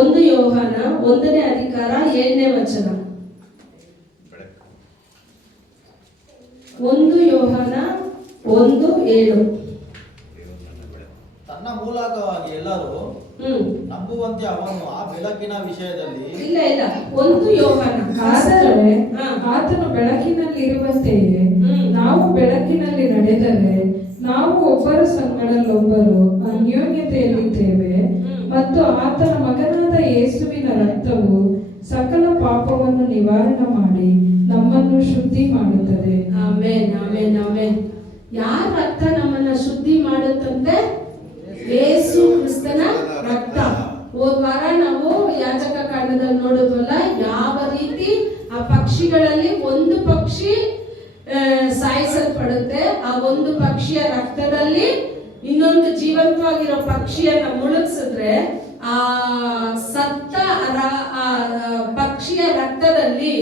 1 ಯೋಹಾನ 1ನೇ ಅಧಿಕಾರ 7ನೇ ವಚನ. 1 ಯೋಹಾನ 1:7. ತನ್ನ ಮೂಲಕವಾಗಿ ಎಲ್ಲರೂ ನಂಬುವಂತೆ ಅವನು ಆ ಬೆಳಕಿನ ವಿಷಯದಲ್ಲಿ ಇಲ್ಲ 1 ಯೋಹಾನ. ಆದರೆ ಆತನು ಬೆಳಕಿನಲ್ಲಿರುವಂತೆಯೇ ನಾವು ಬೆಳಕಿನಲ್ಲಿ ನಡೆದರೆ ನಾವು ಒಬ್ಬರ ಸಂಗಡಲ್ಲೊಬ್ಬರು ಅನ್ಯೋನ್ಯತೆಯಲ್ಲಿದ್ದೇವೆ ಮತ್ತು ಆತನ ಮಗನಾದ ಯೇಸುವಿನ ರಕ್ತವು ಸಕಲ ಪಾಪವನ್ನು ನಿವಾರಣೆ ಮಾಡಿ ನಮ್ಮನ್ನು ಶುದ್ಧಿ ಮಾಡುತ್ತದೆ. Amen, amen, amen. ಯಾರ ರಕ್ತ ನಮ್ಮನ್ನ ಶುದ್ಧಿ ಮಾಡುತ್ತಂತೆ? ಯೇಸು ಕ್ರಿಸ್ತನ ರಕ್ತ. ಹೋದ ವಾರ ನಾವು ಯಾಜಕ ಕಾಂಡದಲ್ಲಿ ನೋಡಿದ್ವಲ್ಲ, ಯಾವ ರೀತಿ ಆ ಪಕ್ಷಿಗಳಲ್ಲಿ ಒಂದು ಪಕ್ಷಿ ಸಾಯಿಸಲ್ಪಡುತ್ತೆ. ಆ ಒಂದು ಪಕ್ಷಿಯ ರಕ್ತದಲ್ಲಿ ಇನ್ನೊಂದು ಜೀವಂತವಾಗಿರೋ ಪಕ್ಷಿಯನ್ನ ಮುಳುಗಿಸಿದ್ರೆ ಆ ಸತ್ತ ಪಕ್ಷಿಯ ರಕ್ತದಲ್ಲಿ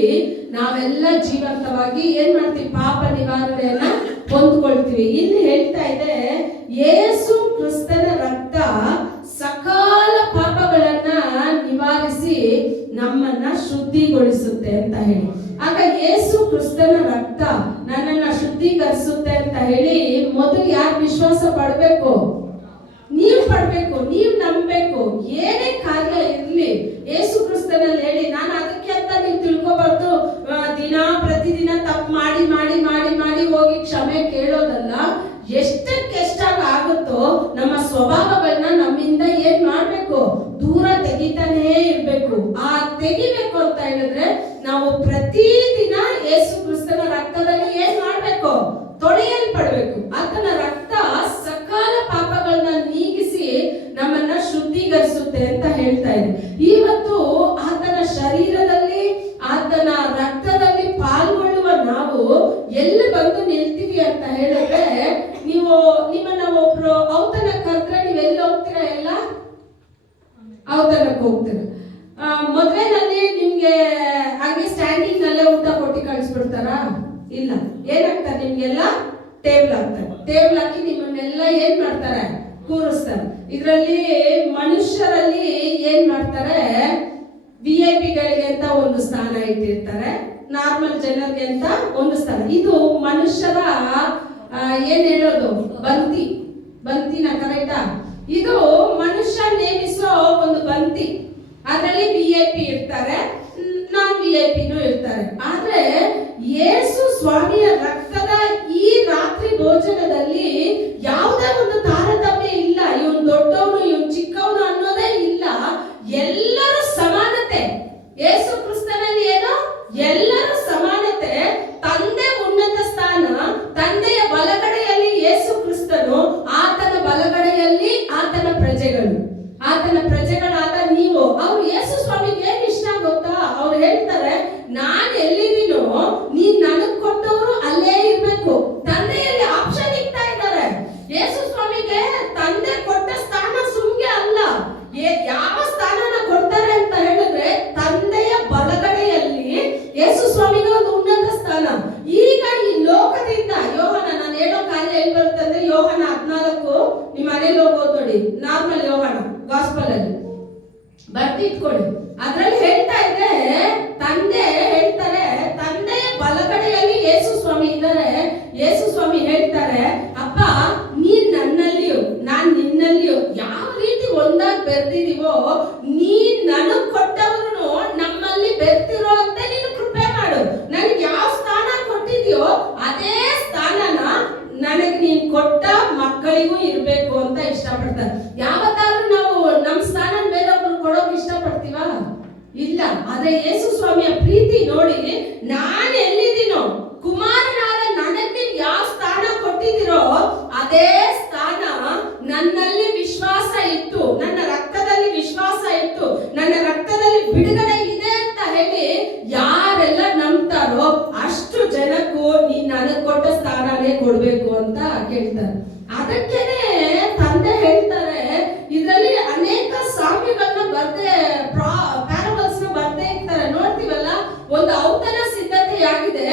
ನಾವೆಲ್ಲ ಜೀವಂತವಾಗಿ ಏನ್ ಮಾಡ್ತೀವಿ? ಪಾಪ ನಿವಾರಣೆಯನ್ನ ಹೊಂದ್ಕೊಳ್ತೀವಿ. ಇಲ್ಲಿ ಹೇಳ್ತಾ ಇದೆ, ಯೇಸು ಕ್ರಿಸ್ತನ ರಕ್ತ ಸಕಲ ಪಾಪಗಳನ್ನ ನಿವಾರಿಸಿ ನಮ್ಮನ್ನ ಶುದ್ಧಿಗೊಳಿಸುತ್ತೆ ಅಂತ ಹೇಳಿ. ಆಗ ಯೇಸು ಕ್ರಿಸ್ತನ ರಕ್ತ ನನ್ನನ್ನ ಶುದ್ಧೀಕರಿಸುತ್ತೆ ಅಂತ ಹೇಳಿ ಮೊದಲು ಯಾರು ವಿಶ್ವಾಸ ಪಡ್ಬೇಕು? ನೀವು ಪಡ್ಬೇಕು, ನೀವು ನಂಬಬೇಕು. ಏನೇ ಕಾರ್ಯ ಇರ್ಲಿ ಯೇಸು ಕ್ರಿಸ್ತನಲ್ಲಿ ಹೇಳಿ. ನಾನು ಅದಕ್ಕೆ ಅಂತ ನೀವು ತಿಳ್ಕೊಬಾರ್ದು ಪ್ರತಿದಿನ ತಪ್ಪು ಮಾಡಿ ಮಾಡಿ ಮಾಡಿ ಮಾಡಿ ಹೋಗಿ ಕ್ಷಮೆ ಕೇಳೋದಲ್ಲ. ಎಷ್ಟಕ್ಕೆಷ್ಟಾಗ ಆಗುತ್ತೋ ನಮ್ಮ ಸ್ವಭಾವಗಳನ್ನ ನಮ್ಮಿಂದ ಏನ್ ಮಾಡ್ಬೇಕು? ದೂರ ತೆಗಿತಾನೇ ಇರ್ಬೇಕು. ಆ ತೆಗಿಬೇಕು ಅಂತ ಹೇಳಿದ್ರೆ ನಾವು ಪ್ರತಿದಿನ ಯೇಸು ಕ್ರಿಸ್ತನ ರಕ್ತದಲ್ಲಿ ಏನ್ ಮಾಡ್ಬೇಕು? ತೊಳೆಯಲ್ಪಡ್ಬೇಕು. ಆತನ ರಕ್ತ ಸಕಲ ಪಾಪಗಳನ್ನ ನೀಗಿಸಿ ನಮ್ಮನ್ನ ಶುದ್ಧೀಕರಿಸುತ್ತೆ ಅಂತ ಹೇಳ್ತಾ ಇದೆ. ಇವತ್ತು ಆತನ ಶರೀರದಲ್ಲಿ ಆತನ ರಕ್ತದಲ್ಲಿ ಪಾಲ್ಗೊಳ್ಳುವ ನಾವು ಎಲ್ಲಿ ಬಂದು ನಿಲ್ತೀವಿ ಅಂತ ಹೇಳಿದ್ರೆ, ನೀವು ನಿಮ್ಮನ್ನ ಒಬ್ರು ಔತಣಕ್ಕೆ ಕರೆದ್ರೆ ನೀವು ಎಲ್ಲಿ ಹೋಗ್ತೀರಾ? ಎಲ್ಲ ಔತಣಕ್ಕೆ ಹೋಗ್ತೀರ. ಮದುವೆನಲ್ಲಿ ನಿಮ್ಗೆ ಹಾಗೆ ಸ್ಟ್ಯಾಂಡಿಂಗ್ ನಲ್ಲೇ ಊಟ ಕೊಟ್ಟು ಕಳಿಸ್ಬಿಡ್ತಾರ? ಇಲ್ಲ. ಏನಾಗ್ತಾರೆ? ನಿಮ್ಗೆಲ್ಲ ಟೇಬಲ್ ಹಾಕ್ತಾರೆ. ಟೇಬಲ್ ಹಾಕಿ ನಿಮ್ಮನ್ನೆಲ್ಲ ಏನ್ ಮಾಡ್ತಾರೆ? ಕೂರಿಸ್ತಾರೆ. ಇದರಲ್ಲಿ ಮನುಷ್ಯರಲ್ಲಿ ಏನ್ ಮಾಡ್ತಾರೆ? VIP ಗಳಿಗೆ ಅಂತ ಒಂದು ಸ್ಥಾನ ಇಟ್ಟಿರ್ತಾರೆ, ನಾರ್ಮಲ್ ಜನರಿಗೆ ಅಂತ ಒಂದು ಸ್ಥಾನ. ಇದು ಮನುಷ್ಯರ ಏನ್ ಹೇಳೋದು? ಬಂತಿನ ಕರೆಕ್ಟಾ? ಇದು ಮನುಷ್ಯ ನೇಮಿಸೋ ಒಂದು ಬಂತಿ. ಅದರಲ್ಲಿ VIP ಇರ್ತಾರೆ, ನಾನ್ VIP ಇರ್ತಾರೆ. ಆದ್ರೆ ಯೇಸು ಸ್ವಾಮಿಯ ರಕ್ತದ ಈ ರಾತ್ರಿ ಭೋಜನದಲ್ಲಿ ಯಾವುದೇ ಒಂದು ತಾರತಮ್ಯ ಇಲ್ಲ. ಇವನು ದೊಡ್ಡವನು, ಇವನು ಚಿಕ್ಕವನು ಅನ್ನೋದೇ ಇಲ್ಲ. ಎಲ್ಲರೂ ಸಮಾನತೆ. ಯೇಸು ಕ್ರಿಸ್ತನಲ್ಲಿ ಏನು? ಎಲ್ಲರೂ ಸಮಾನತೆ. ತಂದೆ ಉನ್ನತ ಸ್ಥಾನ. ತಂದೆಯ ಬಲಗಡೆಯಲ್ಲಿ ಯೇಸು ಕ್ರಿಸ್ತನು, ಆತನ ಬಲಗಡೆಯಲ್ಲಿ ಆತನ ಪ್ರಜೆಗಳು. ಆತನ ಪ್ರಜೆಗಳಾದ ನೀವು. ಅವ್ರು ಯೇಸು ಸ್ವಾಮಿಗೆ ಏನ್ ಇಷ್ಟ ಗೊತ್ತಾ? ಅವ್ರು ಹೇಳ್ತಾರೆ, ನಾನು ಎಲ್ಲಿದ್ದೀನೋ ನೀನ್ ನನಗ್ ಕೊಟ್ಟವರು ಅಲ್ಲೇ ಇರ್ಬೇಕು. ತಂದೆಯಲ್ಲಿ ಆಪ್ಷನ್ ಇಕ್ತಾ ಇದ್ದಾರೆ. ಯೇಸು ಸ್ವಾಮಿಗೆ ತಂದೆ ಕೊಟ್ಟ ಸ್ಥಾನ ಸುಮ್ಗೆ ಅಲ್ಲ. ಯಾವ ಸ್ಥಾನನ ಕೊಡ್ತಾರೆ ಅಂತ ಹೇಳಿದ್ರೆ, ತಂದೆಯ ಬಲಗಡೆಯಲ್ಲಿ ಯೇಸು ಸ್ವಾಮಿಗೆ ಒಂದು ಉನ್ನತ ಸ್ಥಾನ. ಈಗ ಈ ಲೋಕದಿಂದ ಯೋಹಾನ, ನಾನು ಹೇಳೋ ಕಾರ್ಯ ಎಲ್ಲಿ ಬರುತ್ತಂದ್ರೆ ಯೋಹಾನ 14, ನಿಮ್ಮ ಮನೇಲಿ ಹೋಗೋದು ನೋಡಿ, ನಾರ್ಮಲ್ ಯೋಹಾನ ಗಾಸ್ಪಲ್ ಅಲ್ಲಿ ಬರ್ತಿಟ್ಕೊಳ್ಳಿ. ಅದ್ರಲ್ಲಿ ಹೇಳ್ತಾ ಇದೆ, ತಂದೆ ಹೇಳ್ತಾರೆ, ತಂದೆಯ ಬಲಗಡೆಯಲ್ಲಿ ಯೇಸು ಸ್ವಾಮಿ ಇದ್ದಾರೆ. ಯೇಸು ಸ್ವಾಮಿ ಹೇಳ್ತಾರೆ, ಅಪ್ಪ ನೀನ್ ನನ್ನಲ್ಲಿಯೂ ನಾನ್ ನಿನ್ನಲ್ಲಿಯೂ ಯಾವ ರೀತಿ ಒಂದಾಗಿ ಬೆರ್ತಿದೀವೋ, ನೀನ್ ನನಗ್ ಕೊಟ್ಟವ್ರು ನಮ್ಮಲ್ಲಿ ಬೆರ್ತಿರೋ ಅಂತ ನೀನು ಕೃಪೆ ಮಾಡು. ನನಗೆ ಯಾವ ಸ್ಥಾನ ಕೊಟ್ಟಿದ್ಯೋ ಅದೇ ಸ್ಥಾನನ ನನಗೆ ನೀನ್ ಕೊಟ್ಟ ಮಕ್ಕಳಿಗೂ ಇರ್ಬೇಕು ಅಂತ ಇಷ್ಟಪಡ್ತಾರೆ. ಯಾವತ್ತಾದ್ರೂ ನಾವು ನಮ್ ಸ್ಥಾನ ಬೇರೆಯವ್ರು ಕೊಡೋಕೆ ಇಷ್ಟಪಡ್ತೀವ? ಇಲ್ಲ. ಆದ್ರೆ ಯೇಸು ಸ್ವಾಮಿಯ ಪ್ರೀತಿ ನೋಡಿ, ನಾನು ಎಲ್ಲಿದ್ದೀನೋ, ಕುಮಾರನಾದ ನನಗೆ ನೀವು ಯಾವ ಸ್ಥಾನ ಕೊಟ್ಟಿದ್ದೀರೋ ಅದೇ ಸ್ಥಾನ ನನ್ನಲ್ಲಿ ವಿಶ್ವಾಸ ಇಟ್ಟು, ನನ್ನ ರಕ್ತದಲ್ಲಿ ವಿಶ್ವಾಸ ಇಟ್ಟು, ನನ್ನ ರಕ್ತದಲ್ಲಿ ಬಿಡುಗಡೆ ಇದೆ ಅಂತ ಹೇಳಿ ಯಾರೆಲ್ಲ ನಂಬ್ತಾರೋ ಅಷ್ಟು ಜನಕ್ಕೂ ನೀನ್ ನನಗ್ ಕೊಟ್ಟ ಸ್ಥಾನನೇ ಕೊಡ್ಬೇಕು ಅಂತ ಕೇಳ್ತಾರೆ. ಅದಕ್ಕೇನೆ ತಂದೆ ಹೇಳ್ತಾರೆ, ಇದರಲ್ಲಿ ಅನೇಕ ಸಾಮ್ಯಗಳನ್ನ ಪ್ಯಾರಬಲ್ಸ್ ನ ಬರ್ದೇ ಇರ್ತಾರೆ. ನೋಡ್ತೀವಲ್ಲ, ಒಂದು ಔತಣ ಸಿದ್ಧತೆ ಆಗಿದೆ.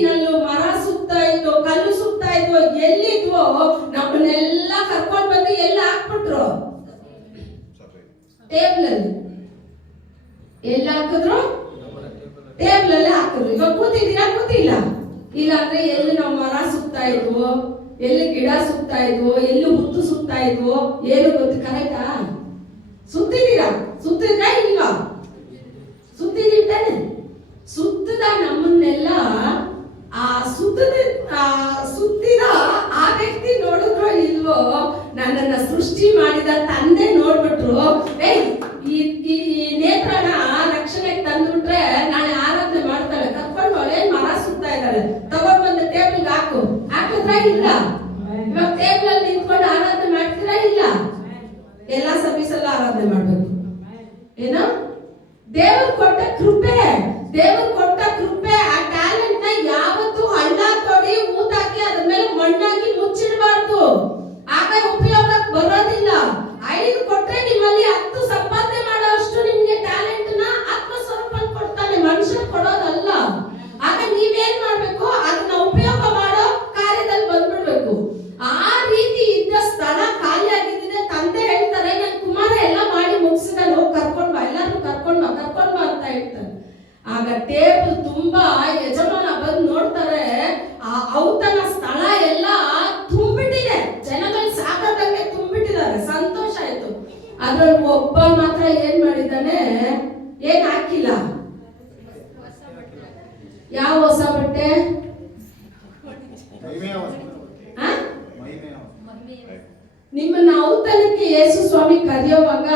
ರೀತಿನಲ್ಲೂ ಮರ ಸುತ್ತಾ ಇದ್ವು, ಕಲ್ಲು ಸುತ್ತಾ ಇದ್ವು, ಎಲ್ಲಿದ್ವೋ ನಮ್ಮನ್ನೆಲ್ಲ ಕರ್ಕೊಂಡ್ ಬಂದು ಎಲ್ಲ ಹಾಕ್ಬಿಟ್ರು ಟೇಬಲ್ ಅಲ್ಲಿ. ಎಲ್ಲ ಹಾಕಿದ್ರು ಟೇಬಲ್ ಅಲ್ಲೇ ಹಾಕಿದ್ರು. ಇವಾಗ ಕೂತಿದ್ದೀರಾ? ಕೂತಿಲ್ಲ. ಇಲ್ಲ ಅಂದ್ರೆ ಎಲ್ಲಿ ನಾವು ಮರ ಸುತ್ತಾ ಇದ್ವು, ಎಲ್ಲಿ ಗಿಡ ಸುತ್ತಾ ಇದ್ವು, ಎಲ್ಲಿ ಹುತ್ತು ಸುತ್ತಾ ಇದ್ವು, ಏನು ಗೊತ್ತು? ಕರೆಕ್ಟಾ? ಸುತ್ತಿದ್ದೀರಾ? ಸುತ್ತಿದ್ರಾ ಇಲ್ವಾ? ಸುತ್ತಿದೀವಿ ತಾನೆ? ಸುತ್ತದ ನಮ್ಮನ್ನೆಲ್ಲ ಆ ಸುತ್ತಿದ ಆ ವ್ಯಕ್ತಿ ನೋಡಿದ್ರೋ ಇಲ್ವೋ, ನನ್ನನ್ನ ಸೃಷ್ಟಿ ಮಾಡಿದ ತಂದೆ ನೋಡ್ಬಿಟ್ರು, ಈ ನೇತ್ರನ ರಕ್ಷಣೆಗೆ ತಂದ್ಬಿಟ್ರೆ ನಾಳೆ ಆರಾಧನೆ ಮಾಡ್ತಾಳೆ, ಕರ್ಕೊಂಡು ಅವಳೇನ್ ಮರ ಸುತ್ತಾ ಇದ್ದಾಳೆ, ತಗೊಂಡ್ ಬಂದು ಟೇಬಲ್ಗೆ ಹಾಕಿದ್ರ ಇಲ್ಲ? ಇವಾಗ ಟೇಬಲ್ ಅಲ್ಲಿ ನಿಂತ್ಕೊಂಡು ಆರಾಧನೆ ಮಾಡ್ತೀರಾ ಇಲ್ಲ? ಎಲ್ಲಾ ಸರ್ವಿಸ್ ಎಲ್ಲ ಆರಾಧನೆ ಮಾಡ್ಬೇಕು. ಏನೋ ದೇವರು ಕೊಟ್ಟ ಕೃಪೆ, ದೇವರು ಕೊಟ್ಟ ಕೃಪೆ. ಆ ಟ್ಯಾಲೆಂಟ್ ನ ಯಾವತ್ತೂ ಹಳ್ಳ ತೊಡಿ ಊತಾಕಿ ಅದ್ರ ಮೇಲೆ ಮಣ್ಣಾಕಿ ಮುಚ್ಚಿಡಬಾರ್ದು. ಆಗ ಉಪಯೋಗ ಬರೋದಿಲ್ಲ. 5 ಕೊಟ್ರೆ ನಿಮ್ಮಲ್ಲಿ 10 ಸಂಪಾದನೆ ಮಾಡೋಷ್ಟು ನಿಮ್ಗೆ ಟ್ಯಾಲೆಂಟ್ ನ ಆತ್ಮಸ್ವರೂಪ ಕೊಡ್ತಾನೆ, ಮನುಷ್ಯ ಕೊಡೋದಲ್ಲ. ಆಗ ನೀವೇನ್ ಮಾಡ್ಬೇಕು? ಅದನ್ನ ಉಪಯೋಗ ಮಾಡೋ ಕಾರ್ಯದಲ್ಲಿ ಬಂದ್ಬಿಡ್ಬೇಕು. ಆ ರೀತಿ ಇದ್ದ ಸ್ಥಳ ಖಾಲಿ ಆಗಿದ್ದಿದೆ. ತಂದೆ ಹೇಳ್ತಾರೆ, ನನ್ ಕುಮಾರ ಎಲ್ಲ ಮಾಡಿ ಮುಗಿಸಿದಾನೆ, ಹೋಗಿ ಕರ್ಕೊಂಡ್ ಬಾ, ಎಲ್ಲಾರು ಕರ್ಕೊಂಡ್ ಬಾ ಅಂತ ಹೇಳ್ತಾರೆ. ಆಗ ಟೇಬಲ್ ತುಂಬಾ ಯಜಮಾನ ಬಂದು ನೋಡ್ತಾರೆ, ಆ ಔತಣ ಸ್ಥಳ ಎಲ್ಲ ತುಂಬಿಟ್ಟಿದೆ, ಜನಗಳು ಸಾಕಾದಂಗೆ ತುಂಬಿಟ್ಟಿದ್ದಾರೆ. ಸಂತೋಷ ಆಯ್ತು. ಅದ್ರಲ್ಲಿ ಒಬ್ಬ ಮಾತ್ರ ಏನ್ ಮಾಡಿದ್ದಾನೆ? ಏನ್ ಹಾಕಿಲ್ಲ. ಯಾವ ಹೊಸ ಬಟ್ಟೆ? ನಿಮ್ಮನ್ನ ಔತಣಕ್ಕೆ ಯೇಸು ಸ್ವಾಮಿ ಕರೆಯುವಾಗ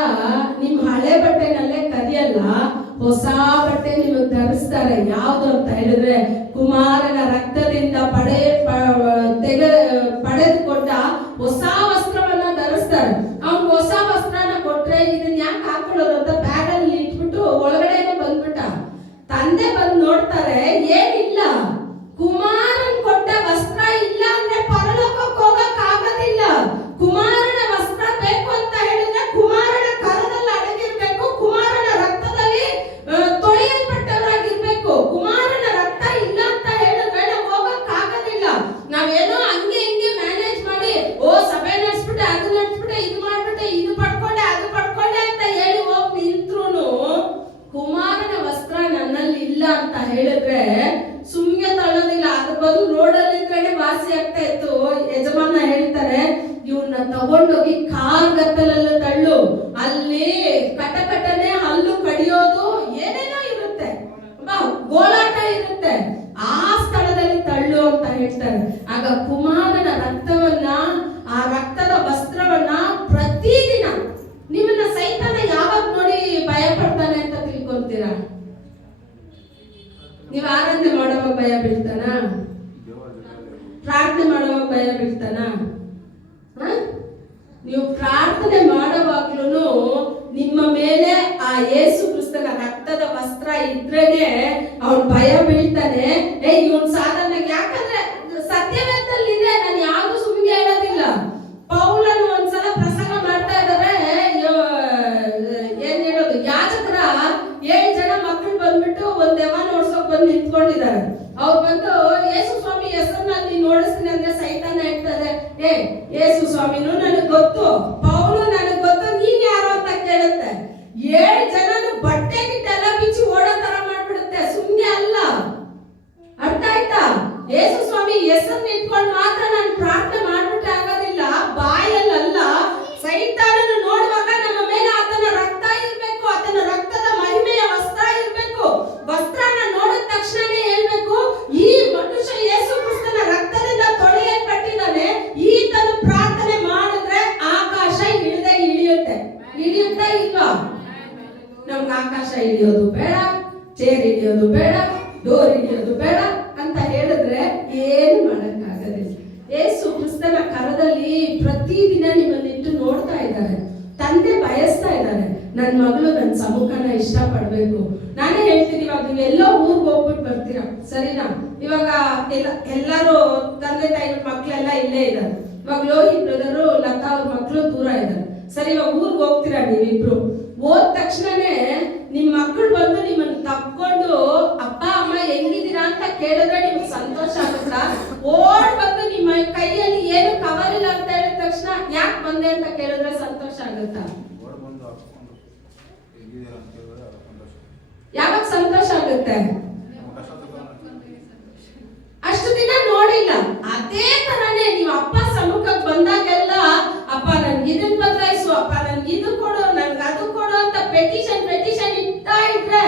ನಿಮ್ ಹಳೆ ಬಟ್ಟೆನಲ್ಲೇ ಕರೆಯಲ್ಲ, ಹೊಸ ಬಟ್ಟೆ ನಿಮಗೆ ಧರಿಸ್ತಾರೆ. ಯಾವ್ದು ಅಂತ ಹೇಳಿದ್ರೆ, ಕುಮಾರನ ರಕ್ತದಿಂದ ಪಡೆದುಕೊಂಡ ಹೊಸ ವಸ್ತ್ರವನ್ನ ಧರಿಸ್ತಾರೆ. ಅವ್ನು ಹೊಸ ವಸ್ತ್ರನ ಕೊಟ್ರೆ ಇದನ್ನ ಯಾಕೆ ಹಾಕೊಳ್ಳೋದು ಅಂತ ಬ್ಯಾಗ್ ಅಲ್ಲಿ ಇಟ್ಬಿಟ್ಟು ಒಳಗಡೆನೆ ಬಂದ್ಬಿಟ್ಟ. ತಂದೆ ಬಂದು ನೋಡ್ತಾರೆ, ಏನಿಲ್ಲ, ಕುಮಾರನ್ ಕೊಟ್ಟ ವಸ್ತ್ರ ಇಲ್ಲ ಅಂದ್ರೆ ಪರಲೋಕಕ್ಕೆ ಹೋಗಕ್ ಆಗೋದಿಲ್ಲ. ಕುಮಾರನ ವಸ್ತ್ರ ಬೇಕು ಅಂತ ಹೇಳಿದ್ರೆ ಕುಮಾರನ ಕರದಲ್ಲಿ ಅಡಗಿರ್ಬೇಕು, ಕುಮಾರನ ರಕ್ತದಲ್ಲಿ ತೊಳೆಯಲ್ಪಟ್ಟವರಾಗಿರ್ಬೇಕು. ಕುಮಾರನ ರಕ್ತ ಇಲ್ಲ ಅಂತ ಹೇಳಿದ್ರೆ ನಾವು ಹೋಗಕ್ ಆಗೋದಿಲ್ಲ. ನಾವೇನೋ ಹಂಗೆ ಹಿಂಗೆ ಮ್ಯಾನೇಜ್ ಮಾಡಿ, ಸಭೆ ನಡೆಸ್ಬಿಟ್ಟೆ, ಅದು ನಡೆಸ್ಬಿಟ್ಟೆ, ಇದು ಮಾಡ್ಬಿಟ್ಟೆ, ಇದು ಪಡ್ಕೊಂಡೆ, ಅದು ಪಡ್ಕೊಂಡೆ ಅಂತ ಹೇಳಿ ಹೋಗಿ ನಿಂತ್ರುನು ಕುಮಾರನ ವಸ್ತ್ರ ನನ್ನಲ್ಲಿ ಇಲ್ಲ ಅಂತ ಹೇಳಿದ್ರೆ ಸುಮ್ಗೆ ತಳ್ಳೋದಿಲ್ಲ. ಅದ್ರ ಬದಲು ರೋಡಲ್ಲಿ ಇದ್ರೇನೆ ವಾಸಿ ಆಗ್ತಾ ಇತ್ತು. ಯಜಮಾನ ಹೇಳ್ತಾರೆ, ಇವನ್ನ ತಗೊಂಡೋಗಿ ಕಾರ್ಗತ್ತಲಲ್ಲಿ ತಳ್ಳು, ಅಲ್ಲಿ ಕಟಕಟನೆ ಹಲ್ಲು ಕಡಿಯೋದು ಏನೇನೋ ಇರುತ್ತೆ, ಗೋಳಾಟ ಇರುತ್ತೆ, ಆ ಸ್ಥಳದಲ್ಲಿ ತಳ್ಳು ಅಂತ ಹೇಳ್ತಾರೆ. ಆಗ ಕುಮಾರನ ರಕ್ತವನ್ನ, ಆ ರಕ್ತದ ವಸ್ತ್ರವನ್ನ ಪ್ರತಿದಿನ ನಿಮ್ಮನ್ನ ಸೈತಾನ ಯಾವಾಗ ನೋಡಿ ಭಯ ಪಡ್ತಾನೆ ಅಂತ ತಿಳ್ಕೊಂತೀರಾ? ನೀವು ಆರಾಧನೆ ಮಾಡುವಾಗ ಭಯ ಬೀಳ್ತಾನ? ಪ್ರಾರ್ಥನೆ ಮಾಡುವಾಗ ಭಯ ಬೀಳ್ತಾನ? ನೀವು ಪ್ರಾರ್ಥನೆ ಮಾಡುವಾಗ್ಲೂ ನಿಮ್ಮ ಮೇಲೆ ಆ ಯೇಸು ಕ್ರಿಸ್ತನ ರಕ್ತದ ವಸ್ತ್ರ ಇದ್ರೇನೆ ಅವ್ನು ಭಯ ಬೀಳ್ತಾನೆ. ಇವನ್ ಸಾಧಾರಣ, ಯಾಕಂದ್ರೆ ಸತ್ಯವೇದದಲ್ಲಿ ಇದೆ, ನಾನು ಯಾವ್ದು ಸುಮ್ಗೆ ಹೇಳೋದಿಲ್ಲ. ಪೌಲನು ಒಂದ್ಸಲ ಪ್ರಸಂಗ ಮಾಡ್ತಾ ಇದ್ದಾರೆ, ಏನ್ ಹೇಳೋದು, ಯಾಜಕರ 7 ಜನ ಮಕ್ಕಳು ಬಂದ್ಬಿಟ್ಟು ಒಂದ್ ದೆವ್ವ ನೋಡ್ಸೋಕ್ ಬಂದು ನಿಂತ್ಕೊಂಡಿದ್ದಾರೆ. ಅವ್ರು ಬಂದು ಯೇಸು ಸ್ವಾಮಿ ಹೆಸರಿನಲ್ಲಿ ನೋಡಿಸ್ತೀನಿ ಅಂದ್ರೆ ಸೈತಾನ ಹೇಳ್ತಾರೆ, ಯೇಸು ಸ್ವಾಮಿನೂ ನನಗ್ ಗೊತ್ತು, ಪೌಲು ನನಗ್ ಗೊತ್ತು, ನೀನ್ ಯಾರು ಅಂತ ಕೇಳುತ್ತೆ. 7 ಜನನು ಬಟ್ಟೆ ಗಿಟ್ಟೆಲ್ಲ ಬಿಚ್ಚಿ ಓಡೋ ತರ ಮಾಡ್ಬಿಡುತ್ತೆ. ಸುಮ್ನೆ ಅಲ್ಲ. ಅರ್ಥ ಆಯ್ತಾ? ಯೇಸು ಸ್ವಾಮಿ ಹೆಸರನ್ನ ಇಟ್ಕೊಂಡು ಮಾತ್ರ ನಾನು ಪ್ರಾರ್ಥನೆ ಮಾಡ್ಬಿಟ್ರೆ ಆಗೋದಿಲ್ಲ. ಬಾಯಲ್ಲ, ಸೈತಾನನು ನೋಡುವಾಗ ನಮ್ಮ ಮೇಲೆ ಆತನ ರಕ್ತ ಇರ್ಬೇಕು, ಆತನ ರಕ್ತದ ಮಹಿಮೆಯ ವಸ್ತ್ರ ಇರ್ಬೇಕು. ವಸ್ತ್ರನ ನೋಡಿದ ತಕ್ಷಣನೇ ಹೇಳ್ಬೇಕು, ಈ ಮನುಷ್ಯ ಯೇಸು ಕ್ರಿಸ್ತನ ರಕ್ತದಿಂದ ತೊಳೆಯಲ್ಪಟ್ಟಿದ್ದಾನೆ. ಈತನು ಪ್ರಾರ್ಥನೆ ಮಾಡಿದ್ರೆ ಆಕಾಶ ಇಳಿಯುತ್ತೆ. ಇಳಿಯುತ್ತಾ ಇಲ್ವಾ? ನಮ್ಗೆ ಆಕಾಶ ಇಳಿಯೋದು ಬೇಡ, ಚೇರ್ ಇಳಿಯೋದು ಬೇಡ, ಡೋರ್ ಇಳಿಯೋದು ಬೇಡ ಅಂತ ಹೇಳಿದ್ರೆ ಏನು ಮಾಡಕ್ಕಾಗದಿಲ್ಲ. ಯೇಸು ಕ್ರಿಸ್ತನ ಕರದಲ್ಲಿ ಪ್ರತಿದಿನ ನಿಮ್ಮನ್ನಿಟ್ಟು ನೋಡ್ತಾ ಇದ್ದಾರೆ. ತಂದೆ ಬಯಸ್ತಾ ಇದ್ದಾರೆ, ನನ್ನ ಮಗಳು ನನ್ನ ಸಮ್ಮುಖನ ಇಷ್ಟ ಪಡ್ಬೇಕು. ನಾನೇ ಹೇಳ್ತೀನಿ, ಇವಾಗ ನೀವೆಲ್ಲೋ ಊರ್ಗ್ ಹೋಗ್ಬಿಟ್ಟು ಬರ್ತೀರಾ, ಸರಿನಾ? ಇವಾಗ ಎಲ್ಲರೂ ತಂದೆ ತಾಯಿ ಮಕ್ಳೆಲ್ಲ ಇಲ್ಲೇ ಇದ್ದಾರೆ. ಇವಾಗ ಲೋಹಿತ್ ಬ್ರದರು, ಲತಾ ಅವ್ರ ಮಕ್ಳು ದೂರ ಇದ್ದಾರೆ. ಸರಿ, ಇವಾಗ ಊರ್ಗ್ ಹೋಗ್ತೀರಾ ನೀವಿಬ್ರು. ಹೋದ ತಕ್ಷಣನೇ ನಿಮ್ ಮಕ್ಕಳು ಬಂದು ನಿಮ್ಮನ್ನ ತಪ್ಕೊಂಡು, ಅಪ್ಪ ಅಮ್ಮ ಹೆಂಗಿದ್ದೀರಾ ಅಂತ ಕೇಳಿದ್ರೆ ನಿಮ್ಗೆ ಸಂತೋಷ ಆಗುತ್ತಾ? ಓಡ್ ಬಂದು ನಿಮ್ಮ ಕೈಯಲ್ಲಿ ಏನು ಕವರ್ ಇಲ್ಲ ಅಂತ ಹೇಳಿದ ತಕ್ಷಣ ಯಾಕೆ ಬಂದೆ ಅಂತ ಕೇಳಿದ್ರೆ ಸಂತೋಷ ಆಗುತ್ತಾ? ಯಾವಾಗ ಸಂತೋಷ ಆಗುತ್ತೆ? ಅಷ್ಟು ದಿನ ನೋಡಿಲ್ಲ. ಅದೇ ತರನೇ ನೀವು ಅಪ್ಪ ಸಮ್ಮುಖಕ್ಕೆ ಬಂದಾಗೆಲ್ಲ ಅಪ್ಪ ನನ್ಗೆ ಇದನ್ನ ಬದಲಾಯಿಸು, ಅಪ್ಪ ನನ್ಗೆ ಇದು ಕೊಡು, ನನ್ಗೆ ಅದು ಕೊಡು ಅಂತ ಪೆಟಿಷನ್ ಇಡ್ತಾ ಇದ್ರೆ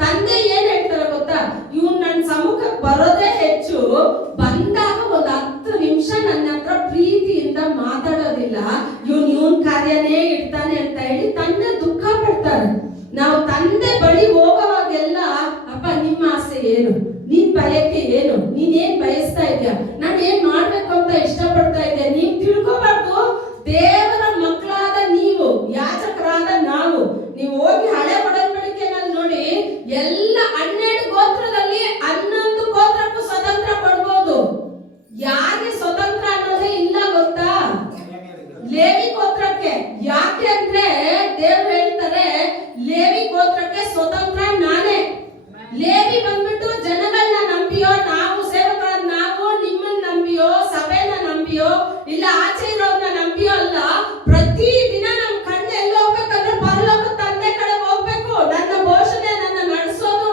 ತಂದೆ ಏನ್ ಹೇಳ್ತಾರೆ ಗೊತ್ತಾ? ಇವ್ನು ನನ್ನ ಸಮ್ಮುಖಕ್ಕೆ ಬರೋದೇ ಹೆಚ್ಚು, ಬಂದಾಗ ಒಂದು 10 ನಿಮಿಷ ನನ್ನ ಹತ್ರ ಪ್ರೀತಿಯಿಂದ ಮಾತಾಡೋದಿಲ್ಲ, ಇವನ್ ಕಾರ್ಯನೇ ಇಡ್ತಾನೆ ಅಂತ ಹೇಳಿ ತಂದೆ ದುಃಖ ಪಡ್ತಾರೆ. ನಾವು ತಂದೆ ಬಳಿ ಹೋಗೋವಾಗೆಲ್ಲ ಅಪ್ಪ ನಿಮ್ಮ ಆಸೆ ಏನು, ನಿನ್ ಬಯಕೆ ಏನು, ನೀನೇನ್ ಬಯಸ್ತಾ ಇದೆಯಾ, ನಾನು ಏನ್ ಮಾಡ್ಬೇಕು ಅಂತ ಇಷ್ಟಪಡ್ತಾ ಇದ್ಯಾ, ನೀವ್ ತಿಳ್ಕೋಬಾರ್ದು. ದೇವರ ಮಕ್ಕಳಾದ ನೀವು, ಯಾಜಕರಾದ ನಾವು, ನೀವು ಹೋಗಿ ಹಳೆ ಒಡಂಬಡಿಕೆನಲ್ಲಿ ನೋಡಿ, ಎಲ್ಲ 12 ಗೋತ್ರದಲ್ಲಿ 11 ಗೋತ್ರಕ್ಕೂ ಸ್ವತಂತ್ರ ಕೊಡ್ಬೋದು. ಯಾರಿಗೆ ಸ್ವತಂತ್ರ ಅನ್ನೋದೇ ಇಲ್ಲ ಗೊತ್ತಾ? ಲೇವಿ ಗೋತ್ರಕ್ಕೆ. ಯಾಕೆ ಅಂದ್ರೆ ದೇವ್ರು ಹೇಳ್ತಾರೆ ಲೇವಿ ಗೋತ್ರಕ್ಕೆ ಸ್ವತಂತ್ರ ನಾನೇ. ಲೇವಿ ಬಂದ್ಬಿಟ್ಟು ಜನಗಳನ್ನ ನಂಬಿಯೋ, ನಾವು ಸೇವಕರಾದ ನಾವು ನಿಮ್ಮನ್ನ ನಂಬಿಯೋ, ಸಭೆನ ನಂಬಿಯೋ, ಇಲ್ಲ ಆಚೆ ಇರೋರ್ನ ನಂಬಿಯೋ ಅಲ್ಲ. ಪ್ರತಿ ದಿನ ನಮ್ ಕಣ್ಣು ಎಲ್ಲಿ ಹೋಗ್ಬೇಕಂದ್ರೆ ಪರಲೋಕ ತಂದೆ ಕಡೆ ಹೋಗ್ಬೇಕು. ನನ್ನ ಘೋಷಣೆ, ನನ್ನ ನಡೆಸೋದು,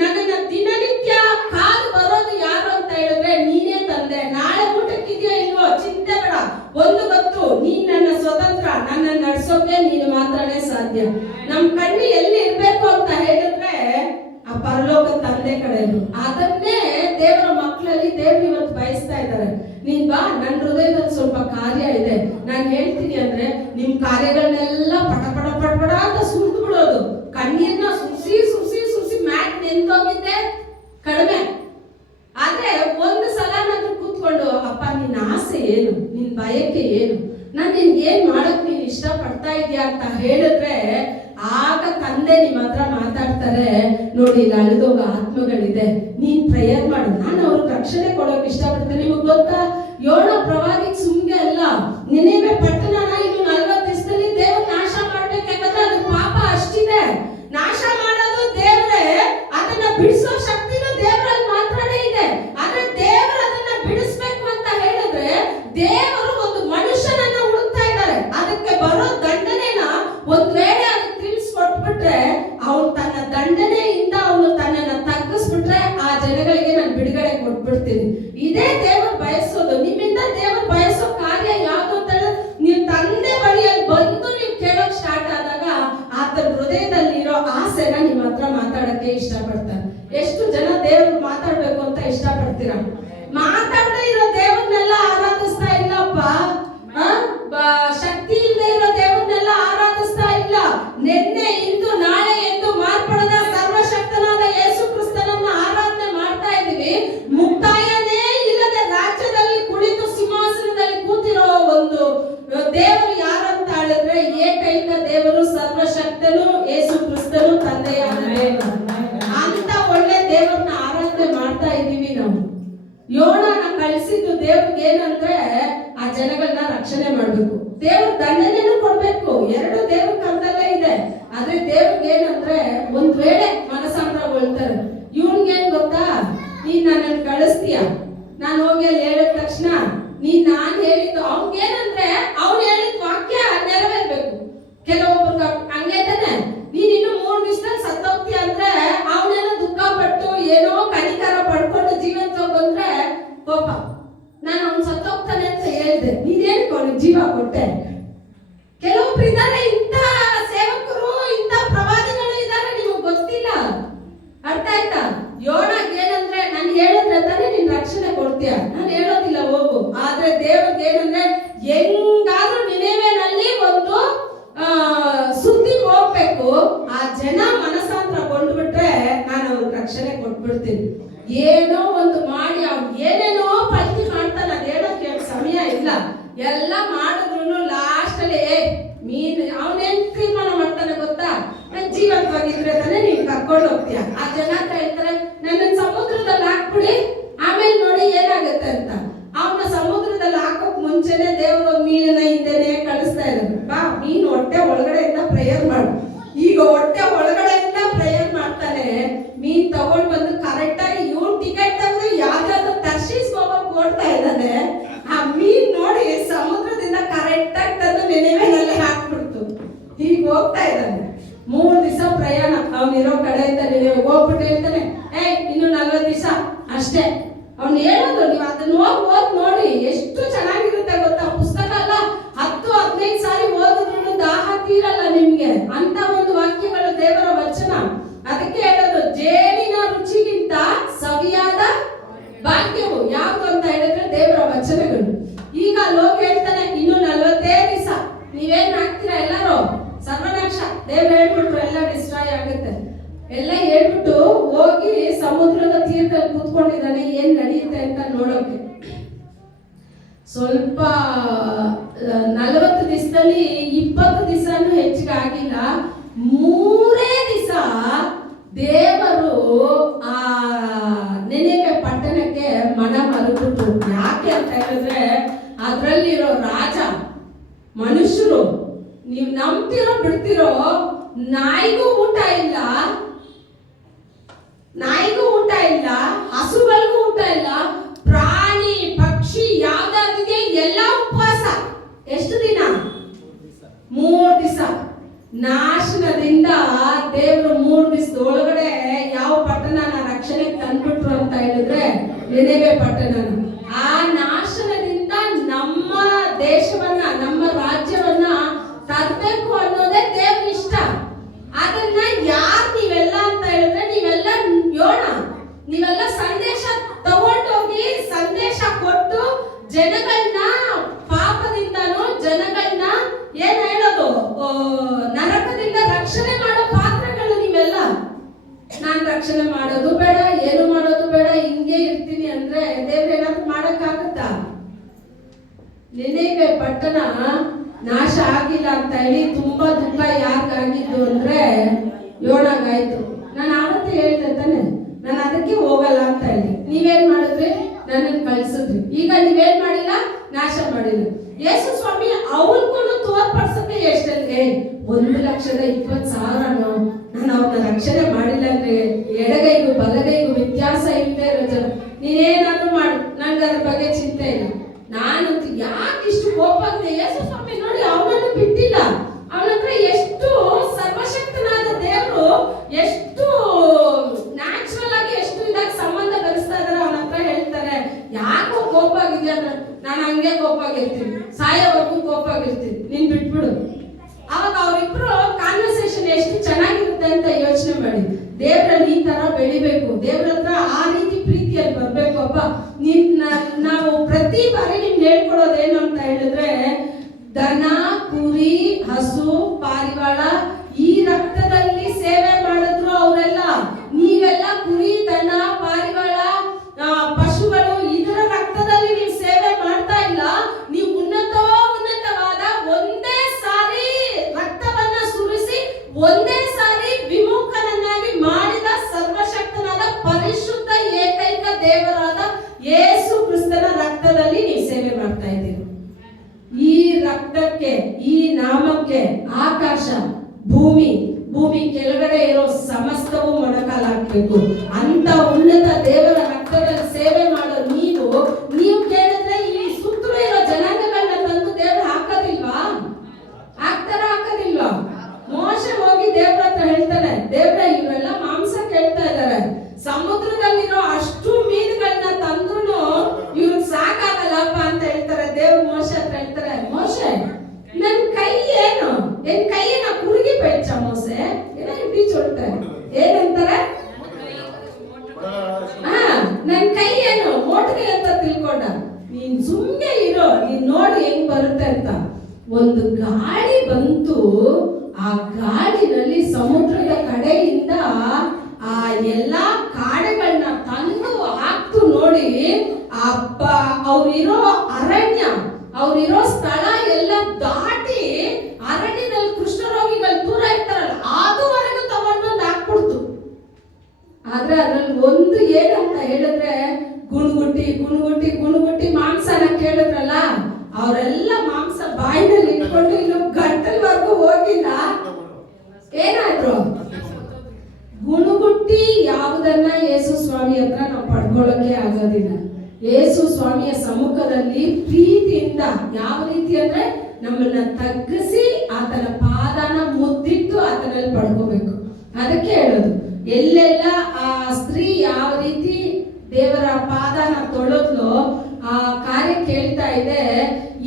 ನನ್ನನ್ನ ದಿನನಿತ್ಯ ಕಾದು ಬರೋದು ಯಾರು ಅಂತ ಹೇಳಿದ್ರೆ ನೀನೇ ತಂದೆ. ನಾಳೆ ಊಟಕ್ಕಿದೆಯೋ ಇಲ್ವೋ ಚಿಂತೆ ಬೇಡ, ಒಂದು ಗೊತ್ತು, ನೀನ್ ನನ್ನ ಸ್ವತಂತ್ರ, ನನ್ನ ನಡೆಸೋಕೆ ನೀನು ಮಾತ್ರನೇ ಸಾಧ್ಯ. ನಮ್ ಕಣ್ಣು ಎಲ್ಲಿ ಇರ್ಬೇಕು ಅಂತ ಹೇಳಿದ್ರೆ ಆ ಪರಲೋಕ ತಂದೆ ಕಡೆ. ಅದನ್ನೇ ದೇವರ ಮಕ್ಕಳಲ್ಲಿ ದೇವ್ರು ಇವತ್ತು ಬಯಸ್ತಾ ಇದ್ದಾರೆ. ನೀನ್ ಬಾ, ನನ್ನ ಹೃದಯದಲ್ಲಿ ಸ್ವಲ್ಪ ಕಾರ್ಯ ಇದೆ, ನಾನು ಹೇಳ್ತೀನಿ ಅಂದ್ರೆ ನಿಮ್ ಕಾರ್ಯಗಳನ್ನೆಲ್ಲ ಪಟ ಪಟ ಪಟ ಪಟ ಅಂತ ಸುರಿದು ಬಿಡೋದು. ಕಣ್ಣೀರ್ನ ಸುರಿಸಿ ಮ್ಯಾಟ್ ನಿಂತೋಗಿದ್ದೆ ಕಡಿಮೆ. ಆದ್ರೆ ಒಂದು ಸಲ ನಾನು ಕೂತ್ಕೊಂಡು ಅಪ್ಪ ನಿನ್ನ ಆಸೆ ಏನು, ನಿನ್ ಬಯಕೆ ಏನು, ನಾನು ನಿನ್ಗೆ ಏನ್ ಮಾಡಕ್ ನೀನ್ ಇಷ್ಟ ಪಡ್ತಾ ಇದೀಯಾ ಅಂತ ಹೇಳಿದ್ರೆ ಆಗ ತಂದೆ ನಿಮ್ಮ ಹತ್ರ ಮಾತಾಡ್ತಾರೆ. ನೋಡಿ ಇಲ್ಲಿ ಅಳಿದೋಗ ಆತ್ಮಗಳಿದೆ, ನೀನ್ ಪ್ರೇಯರ್ ಮಾಡು, ನಾನು ಅವ್ರಿಗೆ ರಕ್ಷಣೆ ಕೊಡೋಕೆ ಇಷ್ಟಪಡ್ತೇನೆ. ನಿಮಗ್ ಗೊತ್ತಾ, ಯೋನ ಪ್ರವಾದಿಗೆ ಸುಮ್ಗೆ ಅಲ್ಲ, ನಿನೆವೆ ಪಟ್ಟಣನ ಇನ್ನು 40 ದಿವಸದಲ್ಲಿ ದೇವ್ರು ನಾಶ ಮಾಡ್ಬೇಕು. ಯಾಕಂದ್ರೆ ಅದ್ರ ಪಾಪ ಅಷ್ಟಿದೆ. ನಾಶ ಮಾಡೋದು ದೇವ್ರೆ, ಅದನ್ನ ಬಿಡಿಸೋ ಶಕ್ತಿನೂ ದೇವರಲ್ಲಿ ಮಾತ್ರನೇ ಇದೆ. ಆದ್ರೆ ದೇವರು ಅದನ್ನ ಬಿಡಿಸ್ಬೇಕು ಅಂತ ಹೇಳಿದ್ರೆ ದೇವರು ಒಂದು ಮನುಷ್ಯನನ್ನ ಹುಡುಕ್ತಾ ಇದ್ದಾರೆ. ಅದಕ್ಕೆ ಬರೋ ದಂಡನೆನ ಒಂದ್ ವೇಳೆ ಅದಕ್ಕೆ ತಿಳಿಸ್ಕೊಟ್ಬಿಟ್ರೆ ಅವನು ತನ್ನ ದಂಡನೆಯಿಂದ ಅವನು ತನ್ನನ್ನ ತಗ್ಗಿಸ್ಬಿಟ್ರೆ ಆ ಜನಗಳಿಗೆ ನಾನು ಬಿಡುಗಡೆ ಕೊಟ್ಬಿಡ್ತೀನಿ. ಇದೇ ದೇವರು ಬಯಸೋದು. ನಿಮ್ಮಿಂದ ದೇವರು ಬಯಸೋ ಕಾರ್ಯ ಯಾವುದು ಅಂತ ಹೇಳಿದ್ರೆ ನೀವು ತಂದೆ ಬಳಿಯಲ್ಲಿ ಬಂದು ನೀವು ಕೇಳೋಕ್ ಸ್ಟಾರ್ಟ್ ಆದಾಗ ಆತನ ಹೃದಯದಲ್ಲಿರೋ ಆಸೆನ ನಿಮ್ಮ ಹತ್ರ ಮಾತಾಡಕ್ಕೆ ಇಷ್ಟಪಡ್ತಾರೆ. ಎಷ್ಟು ಜನ ದೇವ್ರು ಮಾತಾಡ್ಬೇಕು ಅಂತ ಇಷ್ಟಪಡ್ತೀರಾ? ಮಾತಾಡದೇ ಇರೋ ದೇವ್ರನ್ನೆಲ್ಲ ಆರಾಧಿಸ್ತಾ ಇಲ್ಲಪ್ಪ. ಶಕ್ತಿ ಇಲ್ಲದೆ ಇರೋ ದೇವ್ರನ್ನೆಲ್ಲ ಆರಾಧಿಸ್ತಾ ಇಲ್ಲ. ನಿನ್ನೆ ಇಂದು ನಾಳೆ ಎಂದು ಮಾರ್ಪಡದ ಸರ್ವಶಕ್ತನಾದ ಯೇಸು ಕ್ರಿಸ್ತನನ್ನ ಆರಾಧನೆ ಮಾಡ್ತಾ ಇದೀವಿ. ಮುಕ್ತಾಯನೇ ಇಲ್ಲದೆ ರಾಜ್ಯದಲ್ಲಿ ಕುಳಿತು ಸಿಂಹಾಸನದಲ್ಲಿ ಕೂತಿರೋ ಒಂದು ದೇವರು ಯಾರಂತ ಹೇಳಿದ್ರೆ ಏಕೈಕ ದೇವರು, ಸರ್ವಶಕ್ತನು ಯೇಸು ಕ್ರಿಸ್ತನು, ತಂದೆಯಾದ ದೇವರು. ಅಂತ ಒಳ್ಳೆ ದೇವರನ್ನ ಆರಾಧನೆ ಮಾಡ್ತಾ ಇದೀವಿ ನಾವು. ಯೋನನ ಕಳಿಸಿದ್ದು ದೇವ್ರಿಗೆ ಏನಂದ್ರೆ ಆ ಜನಗಳನ್ನ ರಕ್ಷಣೆ ಮಾಡ್ಬೇಕು, ದೇವ್ರ ದಂಡನೆನೂ ಕೊಡ್ಬೇಕು. ಎರಡು ದೇವ್ರ ಕರ್ತಲ್ಲೇ ಇದೆ. ಆದ್ರೆ ದೇವ್ರಿಗೆ ಏನಂದ್ರೆ ಒಂದ್ ವೇಳೆ ಮನಸ್ಸಾಂತರಗೊಳ್ತಾರೆ. ಇವ್ನಿಗೇನ್ ಗೊತ್ತಾ, ನೀನ್ ನನ್ನನ್ನು ಕಳಿಸ್ತೀಯ, ನಾನು ಹೋಗಿ ಅಲ್ಲಿ ಹೇಳಿದ ತಕ್ಷಣ ನೀನ್ ನಾನ್ ಹೇಳಿದ್ದು ಅವ್ನಿಗೇನಂದ್ರೆ ಅವ್ನು ಹೇಳಿದ ವಾಕ್ಯ ನೆರವೇರ್ಬೇಕು. ಕೆಲವೊಬ್ಬರು ಹಂಗೆ ತಾನೆ, ನೀನ್ ಇನ್ನು 3 ದಿವಸದಲ್ಲಿ ಸತ್ತೋಗ್ತೀಯ ಅಂದ್ರೆ ಅವನೇನೋ ದುಃಖ ಪಟ್ಟು ಏನೋ ಕನಿಕರ ಪಡ್ಕೊಂಡು ಜೀವಂತ ಬಂದ್ರೆ ಕೋಪ. ನಾನು ಅವ್ನು ಸತ್ತೋಗ್ತಾನೆ ಅಂತ ಹೇಳಿದೆ, ನೀನೇನು ಅವನಿಗೆ ಜೀವ ಕೊಟ್ಟೆ. ಕೆಲವೊಬ್ರು ಇದ್ದಾರೆ, ಇಂಥ ಸೇವಕರು, ಇಂಥ ಪ್ರವಾದಿಗಳು ಇದ್ದಾರೆ, ನಿಮಗೆ ಗೊತ್ತಿಲ್ಲ. ಅರ್ಥ ಆಯ್ತಾ? ಯೋನಾಗ್ ಏನಂದ್ರೆ ನಾನು ಹೇಳಿದ್ರೆ ತಾನೇ ನೀನ್ ರಕ್ಷಣೆ ಕೊಡ್ತೀಯ, ನಾನು ಹೇಳೋದಿಲ್ಲ ಹೋಗು. ಆದ್ರೆ ದೇವ್ರಿಗೆ ಏನಂದ್ರೆ ಹೆಂಗಾದ್ರೂ ನಿನೆವೆನಲ್ಲಿ ಒಂದು ಸುದ್ದಿ ಹೋಗ್ಬೇಕು. ಆ ಜನ ಮನಸ್ಸಾಂತರಗೊಂಡ್ಬಿಟ್ರೆ ನಾನು ಅವ್ರಿಗೆ ರಕ್ಷಣೆ ಕೊಟ್ಬಿಡ್ತೀನಿ. ಏನೋ ಒಂದು ಮಾಡಿ ಅವ್ನು ಏನೇನೋ ಪಲ್ಟಿ ಮಾಡ್ತಾನೆ, ಅದು ಹೇಳೋಕೆ ಸಮಯ ಇಲ್ಲ. ಎಲ್ಲ ಮಾಡಿದ್ರು ಹೋಗ್ಬಿಟ್ಟು ಹೇಳ್ತಾನೆ, ಇನ್ನು 40 ದಿವಸ ಅಷ್ಟೇ. ಅವ್ನು ಹೇಳೋದು, ನೀವು ಅದನ್ನ ಓದ್ ನೋಡಿ, ಎಷ್ಟು ಚೆನ್ನಾಗಿರುತ್ತೆ ಗೊತ್ತಾ. ಪುಸ್ತಕ ಅಲ್ಲ, 10-15 ಸಾರಿ ಓದಿದ್ರು ದಾಹ ತೀರಲ್ಲ ನಿಮ್ಗೆ. ಅಂತ ಒಂದು ವಾಕ್ಯಗಳು ದೇವರ ವಚನ. ಅದಕ್ಕೆ ಹೇಳೋದು, ಜೇನಿನ ರುಚಿಗಿಂತ ಸವಿಯಾದ ಭಾಗ್ಯವು ಯಾವುದು ಅಂತ ಹೇಳಿದ್ರೆ ದೇವರ ವಚನಗಳು. ಈಗ ಲೋಕ ಹೇಳ್ತಾನೆ, ಇನ್ನು 40 ದಿವಸ ನೀವೇನ್ ಆಗ್ತೀರಾ ಎಲ್ಲರೂ ಸರ್ವನಾಶ. ದೇವ್ರು ಹೇಳ್ಬಿಟ್ರು ಎಲ್ಲ ಡಿಸ್ಟ್ರಾಯ್ ಆಗುತ್ತೆ. ಎಲ್ಲ ಹೇಳ್ಬಿಟ್ಟು ಹೋಗಿ ಸಮುದ್ರದ ತೀರದಲ್ಲಿ ಕೂತ್ಕೊಂಡಿದ್ದಾನೆ, ಏನ್ ನಡೆಯುತ್ತೆ ಅಂತ ನೋಡೋಕೆ. ಸ್ವಲ್ಪ 40 ದಿವಸದಲ್ಲಿ 20 ದಿವಸನೂ ಹೆಚ್ಚಿಗೆ ಆಗಿಲ್ಲ. 3 ದಿವಸ ದೇವರು ಆ ನೆನೆವೆ ಪಟ್ಟಣಕ್ಕೆ ಮನ ಮರುಬಿಟ್ರು. ಯಾಕೆ ಅಂತ ಹೇಳಿದ್ರೆ ಅದ್ರಲ್ಲಿರೋ ರಾಜ ಮನುಷ್ಯರು, ನೀವು ನಂಬ್ತಿರೋ ಬಿಡ್ತಿರೋ, ನಾಯಿಗೂ ಊಟ ಇಲ್ಲ, ಹಸುಗಳಿಗೂ ಊಟ ಇಲ್ಲ, ಪ್ರಾಣಿ ಪಕ್ಷಿ ಯಾವ್ದಾದ್ರಿಗೆ ಎಲ್ಲ ಉಪವಾಸ. ಎಷ್ಟು ದಿನ? 3 ದಿವಸ. ನಾಶನದಿಂದ ದೇವರು 3 ದಿವಸದ ಒಳಗಡೆ ಯಾವ ಪಟ್ಟಣನ ರಕ್ಷಣೆಗೆ ತಂದ್ಬಿಟ್ರು ಅಂತ ಹೇಳಿದ್ರೆ ನೆನೆವೆ ಪಟ್ಟಣನ. ಆ ನಾಶನದಿಂದ ನಮ್ಮ ದೇಶವನ್ನ, ನಮ್ಮ ರಾಜ್ಯವನ್ನ ತರಬೇಕು ಅನ್ನೋದೇ ದೇವ್ರ ಇಷ್ಟ. ಅದನ್ನ ಯಾರು ನೀವೆಲ್ಲ ಅಂತ ಹೇಳಿದ್ರೆ ನೀವೆಲ್ಲ ನೀವೆಲ್ಲ ಸಂದೇಶ ತಗೊಂಡೋಗಿ ಸಂದೇಶ ಕೊಟ್ಟು ಜನಗಳನ್ನ ಪಾಪದಿಂದನೂ ಜನಗಳನ್ನ ಏನ್ ಹೇಳೋದು, ನರಕದಿಂದ ರಕ್ಷಣೆ ಮಾಡೋ ಪಾತ್ರಗಳು ನೀವೆಲ್ಲ. ನಾನ್ ರಕ್ಷಣೆ ಮಾಡೋದು ಬೇಡ, ಏನು ಮಾಡೋದು ಬೇಡ, ಹಿಂಗೆ ಇರ್ತೀನಿ ಅಂದ್ರೆ ದೇವ್ರ ಏನಾದ್ರು ಮಾಡಕ್ಕಾಗತ್ತಾ? ನೆನೆವೆ ಪಟ್ಟಣ ನಾಶ ಆಗಿಲ್ಲ ಅಂತ ಹೇಳಿ ತುಂಬಾ ದುಃಖ ಯಾರಿಗಾಗಿದ್ದು ಅಂದ್ರೆ ಯೋಣಾಗಾಯ್ತು. ನಾನು ಆವತ್ತೇ ಹೇಳ್ದೆ ತಾನೆ, ನಾನು ಅದಕ್ಕೆ ಹೋಗಲ್ಲ ಅಂತ ಹೇಳಿ. ನೀವೇನ್ ಮಾಡಿದ್ರಿ? ನನ್ನನ್ನು ಕಳ್ಸಿದ್ರಿ. ಈಗ ನೀವೇನ್ ಮಾಡಿಲ್ಲ, ನಾಶ ಮಾಡಿಲ್ಲ. ಯೇಸು ಸ್ವಾಮಿ ಅವ್ರಿಗೂ ತೋರ್ಪಡಿಸಕ್ಕೆ ಎಷ್ಟೇ 1,20,000 ನಾನು ಅವ್ರನ್ನ ರಕ್ಷಣೆ ಮಾಡಿಲ್ಲ ಅಂದ್ರೆ ಎಡಗೈಗೂ ಬಲಗೈಗೂ ವ್ಯತ್ಯಾಸ ಇಲ್ಲದೆ ಇರೋ ಜನ. ನೀನೇನಾದ್ರೂ ಮಾಡು, ನನ್ಗೆ ಅದ್ರ ಬಗ್ಗೆ ಚಿಂತೆ ಇಲ್ಲ. ನಾನಂತೂ ಯಾಕೆ ಇಷ್ಟು ಕೋಪ ಆಗಿದೆ? ಯೇಸು ಸ್ವಾಮಿ ನೋಡಿ, ಅವನನ್ನು ಬಿಟ್ಟಿಲ್ಲ. ಅವನ ಹತ್ರ ಎಷ್ಟು ಸರ್ವಶಕ್ತನಾದ ದೇವರು, ಎಷ್ಟು ನ್ಯಾಚುರಲ್ ಆಗಿ ಎಷ್ಟು ಇದಾಗಿ ಸಂಬಂಧ ಬೆಳೆಸ್ತಾ ಇದಾರೆ. ಅವನ ಹತ್ರ ಹೇಳ್ತಾರೆ, ಯಾಕೋ ಕೋಪ ಆಗಿದೆ ಅಂದ್ರೆ, ನಾನು ಹಂಗೆ ಕೋಪ ಆಗಿರ್ತೀನಿ, ಸಾಯೋವರೆಗೂ ಕೋಪ ಆಗಿರ್ತೀನಿ, ನೀನ್ ಬಿಟ್ಬಿಡು. ಅವಾಗ ಅವರಿಬ್ರು ಕಾನ್ವರ್ಸೇಷನ್ ಎಷ್ಟು ಚೆನ್ನಾಗಿರುತ್ತೆ ಅಂತ ಯೋಚನೆ ಮಾಡಿ. ದೇವರಲ್ಲಿ ಈ ತರ ಬೆಳಿಬೇಕು, ದೇವ್ರ ಹತ್ರ ಆ ರೀತಿ ಪ್ರೀತಿಯಲ್ಲಿ ಬರ್ಬೇಕು. ಅಪ್ಪ ನಾವು ಪ್ರತಿ ಬಾರಿ ನಿಮ್ಗೆ ಹೇಳ್ಕೊಡೋದೇನು ಅಂತ ಹೇಳಿದ್ರೆ, ದನ, ಕುರಿ, ಹಸು, ಪಾರಿವಾಳ ಈ ರಕ್ತದಲ್ಲಿ ಸೇವೆ ಮಾಡಿದ್ರು ಅವರೆಲ್ಲ. ನೀವೆಲ್ಲ ಕುರಿ, ದನ, ಪಾರಿವಾಳ, ಪಶುಗಳು ಇದರ ರಕ್ತದಲ್ಲಿ ನೀವು ಸೇವೆ ಮಾಡ್ತಾ ಇಲ್ಲ. ನೀವು ಉನ್ನತವಾದ ಒಂದೇ ಸಾರಿ ರಕ್ತವನ್ನ ಸುರಿಸಿ ಒಂದೇ ಸಾರಿ ವಿಮುಖನನ್ನಾಗಿ ಮಾಡಿದ ಸರ್ವಶಕ್ತನಾದ ಪರಿಶುದ್ಧ ಏಕೈಕ ದೇವರಾದ ಯೇಸು ಕ್ರಿಸ್ತನ ರಕ್ತದಲ್ಲಿ ನೀವು ಸೇವೆ ಮಾಡ್ತಾ ಇದ್ದೀರಿ. ಈ ರಕ್ತಕ್ಕೆ, ಈ ನಾಮಕ್ಕೆ ಆಕಾಶ, ಭೂಮಿ ಕೆಳಗಡೆ ಇರೋ ಸಮಸ್ತವು ಮೊಣಕಾಲಾಗಬೇಕು. ಅಂತ ಉನ್ನತ ದೇವರ ರಕ್ತದಲ್ಲಿ ಸೇವೆ ಮಾಡೋ ನೀವು ಕೇಳಿದ್ರೆ ಈ ಸುತ್ತಲೂ ಇರೋ ಜನಾಂಗಗಳನ್ನ ತಂದು ದೇವರು ಹಾಕೋದಿಲ್ವಾ? ಹಾಕೋದಿಲ್ವಾ? ಮೋಶೆ ಹೋಗಿ ದೇವ್ರ ಹತ್ರ ಹೇಳ್ತಾನೆ, ದೇವ್ರ ಇವರೆಲ್ಲ ಮಾಂಸ ಕೇಳ್ತಾ ಇದಾರೆ, ಸಮುದ್ರದಲ್ಲಿರೋ ಅಷ್ಟು ಮೀನುಗಳನ್ನ ತಂದ್ರು ಇವ್ರಿಗೆ ಸಾಕಾಗಲ್ಲಪ್ಪ ಅಂತ ಹೇಳ್ತಾರೆ. ದೇವ್ರ ಮೋಶೆ ಹತ್ರ ಹೇಳ್ತಾರೆ, ಮೋಶೆ ನನ್ ಕೈ ಏನು, ಎನ್ ಕೈಯನ್ನ ಕುರುಗಿ ಬೆಚ್ಚ ಮೋಸೆ ಏನಂತಾರೆ, ನನ್ ಕೈ ಏನು ಮೋಟಗೆ ಅಂತ ತಿಳ್ಕೊಂಡ. ನೀನ್ ಸುಮ್ಮನೆ ಇರೋ, ನೀನ್ ನೋಡಿ ಹೆಂಗ್ ಬರುತ್ತೆ ಅಂತ. ಒಂದು ಗಾಳಿ ಬಂತು, ಆ ಗಾಳಿನಲ್ಲಿ ಸಮುದ್ರದ ಕಡೆಯಿಂದ ಆ ಎಲ್ಲಾ ಕಾಡುಗಳನ್ನ ತಂದು ಹಾಕ್ತು. ನೋಡಿ, ಅವ್ರಿರೋ ಅರಣ್ಯ, ಅವ್ರಿರೋ ಸ್ಥಳ ಎಲ್ಲ ದಾಟಿ ಅರಣ್ಯದಲ್ಲಿ ಕುಷ್ಠರೋಗಿಗಳು ದೂರ ಇರ್ತಾರಲ್ಲ, ಅದುವರೆಗೂ ತಗೊಂಡು ಹಾಕ್ಬಿಡ್ತು. ಆದ್ರೆ ಅದ್ರಲ್ಲಿ ಒಂದು ಏನಂತ ಹೇಳಿದ್ರೆ, ಗುಣಗುಟ್ಟಿ ಮಾಂಸನ ಕೇಳಿದ್ರಲ್ಲ, ಅವರೆಲ್ಲ ಮಾಂಸ ಬಾಯಿನಲ್ಲಿ ಇಟ್ಕೊಂಡು ಇನ್ನು ಗಂಟಲ್ವರೆಗೂ ಹೋಗಿಲ್ಲ. ಏನಾದ್ರು ಗುಣಗುಟ್ಟಿ ಯಾವುದನ್ನ ಯೇಸು ಸ್ವಾಮಿ ಹತ್ರ ನಾವು ಪಡ್ಕೊಳ್ಳೋಕೆ ಆಗೋದಿಲ್ಲ. ಯೇಸು ಸ್ವಾಮಿಯ ಸಮ್ಮುಖದಲ್ಲಿ ಪ್ರೀತಿಯಿಂದ ಯಾವ ರೀತಿ ಅಂದ್ರೆ ನಮ್ಮನ್ನ ತಗ್ಗಿಸಿ ಆತನ ಪಾದನ ಮುದ್ದಿಟ್ಟು ಆತನಲ್ಲಿ ಪಡ್ಕೋಬೇಕು. ಅದಕ್ಕೆ ಹೇಳೋದು, ಎಲ್ಲೆಲ್ಲ ಆ ಸ್ತ್ರೀ ಯಾವ ರೀತಿ ದೇವರ ಪಾದನ ತೊಳೆದ್ಲು ಆ ಕಾರ್ಯ ಕೇಳ್ತಾ ಇದೆ.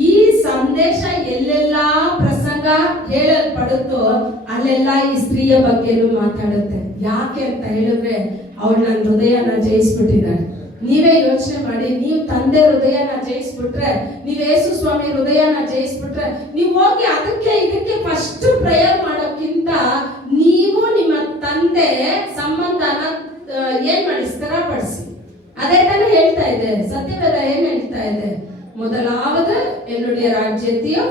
ಈ ಸಂದೇಶ ಎಲ್ಲೆಲ್ಲ ಪ್ರಸಂಗ ಹೇಳಲ್ಪಡುತ್ತೋ ಅಲ್ಲೆಲ್ಲ ಈ ಸ್ತ್ರೀಯ ಬಗ್ಗೆನೂ ಮಾತಾಡುತ್ತೆ. ಯಾಕೆ ಅಂತ ಹೇಳಿದ್ರೆ ಅವಳು ನನ್ನ ಹೃದಯನ ಜಯಿಸ್ಬಿಟ್ಟಿದ್ದಾಳೆ. ನೀವೇ ಯೋಚನೆ ಮಾಡಿ, ನೀವು ತಂದೆ ಹೃದಯನ ಜಯಿಸ್ಬಿಟ್ರೆ, ನೀವು ಯೇಸು ಸ್ವಾಮಿ ಹೃದಯನ ಜಯಿಸ್ಬಿಟ್ರೆ, ನೀವು ಹೋಗಿ ಅದಕ್ಕೆ ಇದಕ್ಕೆ ಫಸ್ಟ್ ಪ್ರೇಯರ್ ಮಾಡೋಕ್ಕಿಂತ ನೀವು ನಿಮ್ಮ ತಂದೆ ಸಂಬಂಧನ ಏನ್ ಮಾಡಿ ಸ್ಥಿರಪಡಿಸಿ. ಅದೇ ತಾನೇ ಹೇಳ್ತಾ ಇದೆ ಸತ್ಯವೇದ. ಏನ್ ಹೇಳ್ತಾ ಇದೆ? ಮೊದಲಾவது என்னுடைய ರಾಜ್ಯತೆಯು